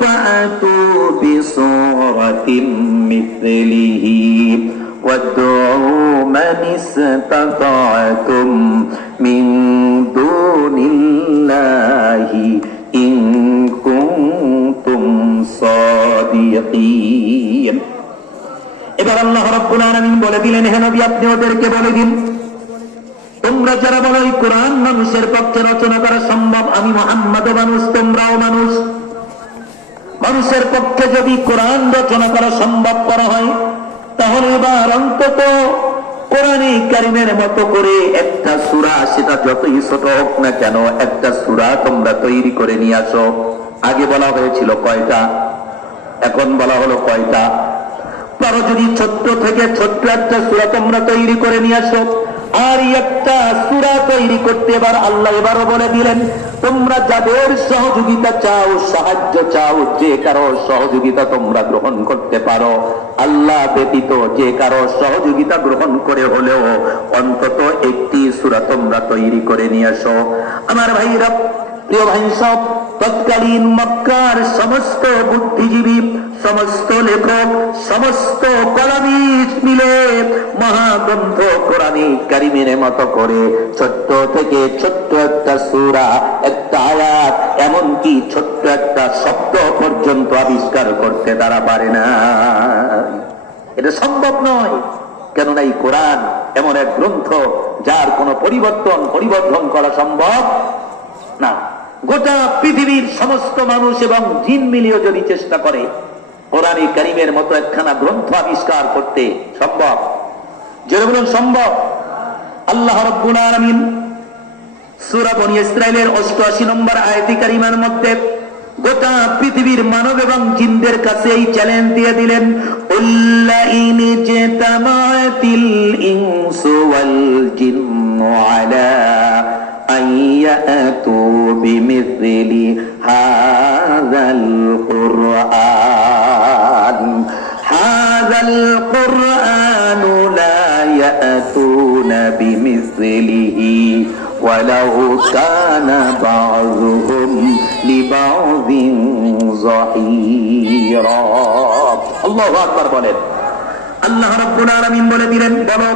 فأتوا بسورة مثله وادعوا من استطعتم من دون الله إن كنتم صادقين. এবার আল্লাহ রাব্বুল আলামিন বলে দিলেন, হে নবী আপনি ওদেরকে বলে দিন, তোমরা যারা বলো এই কোরআন মানুষের পক্ষে রচনা করা সম্ভব, আমি মুহাম্মদও মানুষ, তোমরাও মানুষ। মানুষের পক্ষে যদি কোরআন রচনা করা সম্ভব করা হয়, তাহলে এবার অন্তত কোরআনে কারিমের মতো করে একটা সূরা, সেটা যতই ছোট হোক না কেন, একটা সূরা তোমরা তৈরি করে নিয়ে আসো। আগে বলা হয়েছিল কয়টা, এখন বলা হলো কয়টা? তারা যদি ছোট্ট থেকে ছোট্ট একটা সূরা তোমরা তৈরি করে নিয়ে আসো, আর একটা সূরা তৈরি করতে এবার আল্লাহ এবারও বলে দিলেন, তোমরা যাদের সহযোগিতা চাও, সাহায্য চাও, যে কারো সহযোগিতা তোমরা গ্রহণ করতে পারো, আল্লাহ ব্যতীত যে কারো সহযোগিতা গ্রহণ করে হলেও অন্তত একটি সূরা তোমরা তৈরি করে নিয়ে আসো। আমার ভাইরা, প্রিয় ভাই সব, তৎকালীন মক্কার সমস্ত বুদ্ধিজীবী, সমস্ত লেখক, সমস্ত কলামিস্ট মিলে মহাগ্রন্থ কোরআনে কারিমের মতো করে ছোট্ট থেকে ছোট্ট একটা সূরা, একটা আয়াত, এমনকি ছোট্ট একটা শব্দ পর্যন্ত আবিষ্কার করতে তারা পারে না। এটা সম্ভব নয়, কেননা এই কোরআন এমন এক গ্রন্থ যার কোনো পরিবর্তন করা সম্ভব না। গোটা পৃথিবীর সমস্ত মানুষ এবং জিন মিলিয়ে যদি চেষ্টা করে কোরআনে কারিমের মতো একখানা গ্রন্থ আবিষ্কার করতে সম্ভব? যেরকম সম্ভব। আল্লাহ রাব্বুল আলামিন সূরা বনী ইসরাঈলের 88 নম্বর আয়াতে কারিমার মধ্যে গোটা পৃথিবীর মানব এবং জিনদের কাছে এই চ্যালেঞ্জ দিয়ে দিলেন, উল্লা ইন জাতামাতিল ইনসু ওয়াল জিন্নু আলা আইয়াতু বিমিসলি হাযাল কুরআন লা ইয়াতুনা বিমিসলিহি ওয়ালাউ কানা বাযুহুম লিবাযিন যাহিরা। আল্লাহু আকবার বলেন। আল্লাহ রাব্বুল আলামিন বলে দিলেন, বলো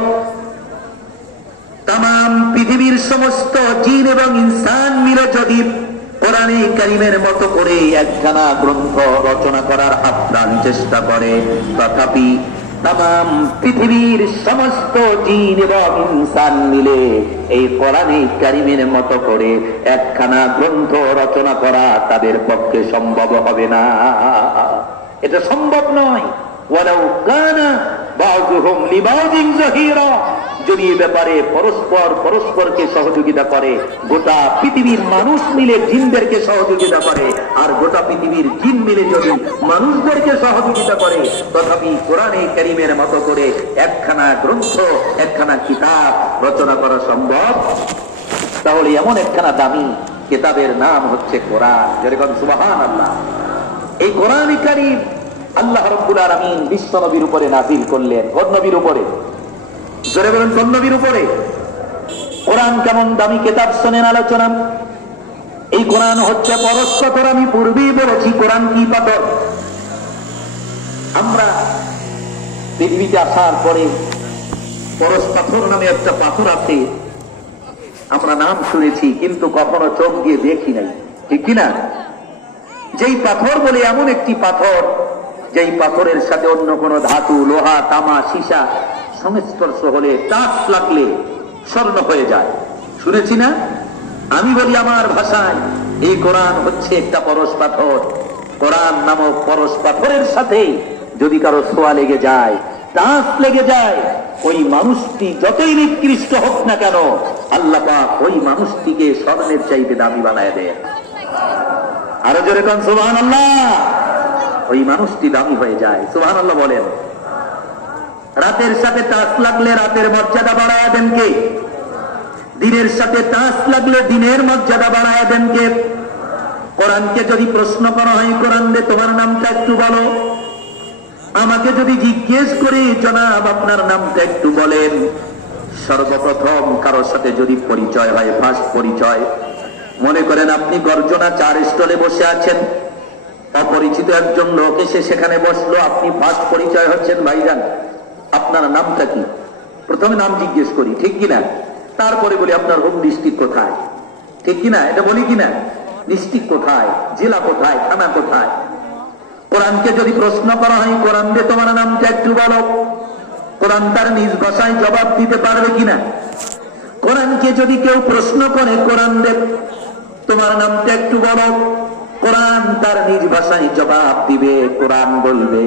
তাম পৃথিবীর সমস্ত জিন এবং ইনসান মিলে যদি কোরআনে কারিমের মতো করে একখানা গ্রন্থ রচনা করার আপ্রাণ চেষ্টা করে, তথাপি তাম পৃথিবীর সমস্ত জিন এবং ইনসান মিলে এই কোরআনে কারিমের মতো করে একখানা গ্রন্থ রচনা করা তাদের পক্ষে সম্ভব হবে না। এটা সম্ভব নয়। ওয়ালাউ কানা বাযুহুম লিবাযিন যাহিরা, যদি এ ব্যাপারে পরস্পরকে সহযোগিতা করে, গোটা পৃথিবীর মানুষ মিলে জিনদেরকে সহযোগিতা করে, আর গোটা পৃথিবীর জিন মিলে যদি মানুষদেরকে সহযোগিতা করে, তথাপি কোরআনে কারিমের মতো করে একখানা গ্রন্থ, একখানা কিতাব রচনা করা সম্ভব। তাহলে এমন একখানা দামি কিতাবের নাম হচ্ছে কোরআন। যেরকম সুবহানাল্লাহ। এই কোরআনে কারীম আল্লাহ রাব্বুল আলামিন বিশ্ব নবীর উপরে নাযিল করলেন। কোন নবীর উপরে? জোরে বলেন, কোন নবীর উপরে? কোরআন কেমন দামি কিতাব শোনেন আলোচনা। এই কোরআন হচ্ছে পরশ পাথর। আমি পূর্বেই বলেছি কোরআন কি পাথর। আমরা পৃথিবীতে আসার পরে পরশ পাথর নামে একটা পাথর আছে, আমরা নাম শুনেছি কিন্তু কখনো চোখ দিয়ে দেখি নাই, ঠিক কিনা? যেই পাথর বলে এমন একটি পাথর, যেই পাথরের সাথে অন্য কোনো ধাতু, লোহা, তামা, সীসা সংস্পর্শ হলে, টাচ লাগলে স্বর্ণ হয়ে যায়। শুনেছি না? আমি বলি আমার ভাষায়, এই কোরআন হচ্ছে একটা পরশ পাথর। কোরআন নামক পরশ পাথরের সাথে যদি কারো ছোঁয়া লেগে যায়, টাচ লেগে যায়, ওই মানুষটি যতই নিকৃষ্ট হোক না কেন, আল্লাহ পাক ওই মানুষটিকে স্বর্ণের চাইতে দামি বানায় দেয়। আরো জোরে কোন সুবহানাল্লাহ। ওই মানুষটি দামি হয়ে যায়। সুবহানাল্লাহ বলেন। রাতের সাথে টাচ লাগলে রাতের মর্যাদা বাড়ায় দেন কে? দিনের সাথে টাচ লাগলে দিনের মর্যাদা বাড়ায় দেন কে? কোরআনকে যদি প্রশ্ন করা হয়, কোরআন রে তোমার নামটা একটু বলো, আমাকে যদি জিজ্ঞেস করি জনাব আপনার নামটা একটু বলেন, সর্বপ্রথম কারোর সাথে যদি পরিচয় হয়, ফার্স্ট পরিচয়, মনে করেন আপনি গর্জনা চার স্টলে বসে আছেন, অপর অপরিচিত একজন লোক এসে সেখানে বসলো, আপনি ফার্স্ট পরিচয় হচ্ছেন ভাইজান, আপনার নামটা কি? প্রথমে নাম জিজ্ঞেস করি, ঠিক কিনা? তারপরে বলি আপনার হোম ডিস্ট্রিক্ট কোথায়, ঠিক কিনা? এটা বলি কিনা? ডিস্ট্রিক্ট কোথায়, জেলা কোথায়, থানা কোথায়? কোরআনকে যদি প্রশ্ন করা হয়, কোরআন দিয়ে তোমার নামটা একটু বলো, কোরআন তার নিজ ভাষায় জবাব দিতে পারবে কিনা? কোরআনকে যদি কেউ প্রশ্ন করে, কোরআন দে তোমার নামটা একটু বলো, কোরআন তার নিজ ভাষায় জবাব দিবে। কোরআন বলবে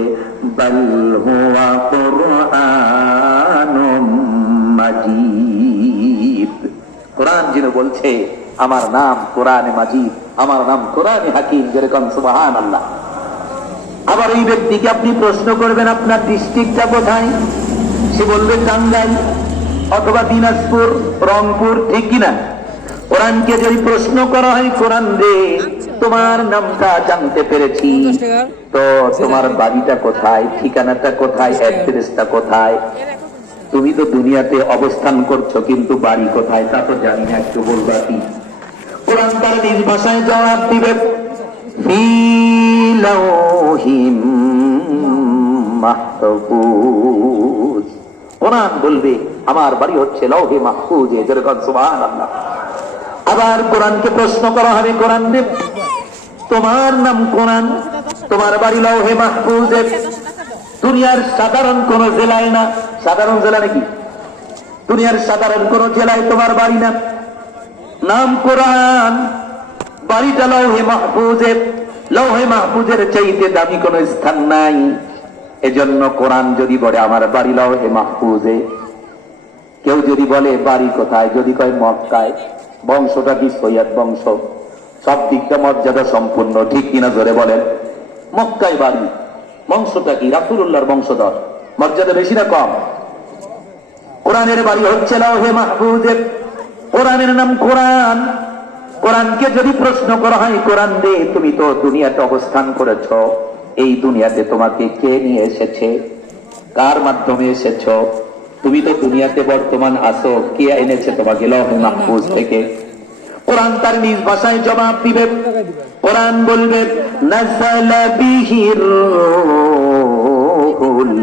বাল হুয়া কুরআনুম মাজিদ। কোরআন যেন বলছে আমার নাম কোরআনে মাজিদ, আমার নাম কোরআনে হাকিম, যেরকম সুবহানাল্লাহ। আবার এই ব্যক্তিকে আপনি প্রশ্ন করবেন আপনার ডিস্ট্রিক্টটা কোথায়, সে বলবে টাঙ্গাইল অথবা দিনাজপুর, রংপুর, ঠিক কিনা? কোরআনকে যদি প্রশ্ন করা হয়, কোরআন রে তোমার নামটা জানতে পেরেছি, তো তোমার বাড়িটা কোথায়, ঠিকানাটা কোথায়, অ্যাড্রেসটা কোথায়? তুমি তো দুনিয়াতে অবস্থান করছো, কিন্তু বাড়ি কোথায় তা তো জানি না, একটু বলবা কি? কোরআন তার নিজ ভাষায় জবাব দিবে ফি লাওহিম মাহফুজ। কোরআন বলবে আমার বাড়ি হচ্ছে লৌহে মাহফুজে, যেরকম সুবহানাল্লাহ। আবার কোরআনকে প্রশ্ন করা হবে, কোরআন দেব তোমার নাম কোরআন, তোমার বাড়ি লৌহে মাহফুজে, দুনিয়ার সাধারণ কোন জেলায় না। সাধারণ জেলা নাকি? দুনিয়ার সাধারণ কোন জেলায় তোমার বাড়ি না, নাম কোরআন, বাড়িটা লৌহে মাহফুজে। লৌহে মাহফুজের চাইতে দামি কোন স্থান নাই। এজন্য কোরআন যদি বলে আমার বাড়ি লৌহে মাহফুজে, কেউ যদি বলে বাড়ি কোথায়, যদি কয় মক্কায়, বংশটা কি সৈয়দ বংশ, সব দিকটা মর্যাদা সম্পূর্ণ, ঠিক কিনা জোরে বলেন? মক্কায় বাড়ি, বংশটা কি রাসূলুল্লাহর বংশধর, মর্যাদা বেশি না কম? কোরআনের বাড়ি হচ্ছে লৌহে মাহফুজে, কোরআনের নাম কোরআন। কোরআনকে যদি প্রশ্ন করা হয়, কোরআন দে তুমি তো দুনিয়াতে অবস্থান করেছ, এই দুনিয়াতে তোমাকে কে নিয়ে এসেছে, কার মাধ্যমে এসেছ? তুমি তো দুনিয়াতে বর্তমান আছো, কে এনেছে তোমাকে লৌহে মাহফুজ থেকে? কোরআন তার নিজ ভাষায় জবাব দিবে। কোরআন বলবে নাযালা বিহির রূহুল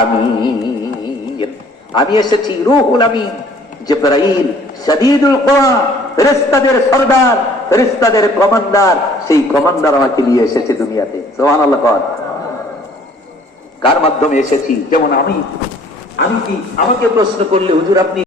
আমিন, আমি এসেছি রূহুল আমিন, জিবরাইল শাদীদুল কুওয়া, ফেরেশতাদের সরদার, ফেরেশতাদের কমান্ডার, সেই কমান্ডার আমাকে নিয়ে এসেছে দুনিয়াতে। সুবহানাল্লাহ। কার মাধ্যমে এসেছি? যেমন আমি কি আমাকে প্রশ্ন করলে হুজুর আপনি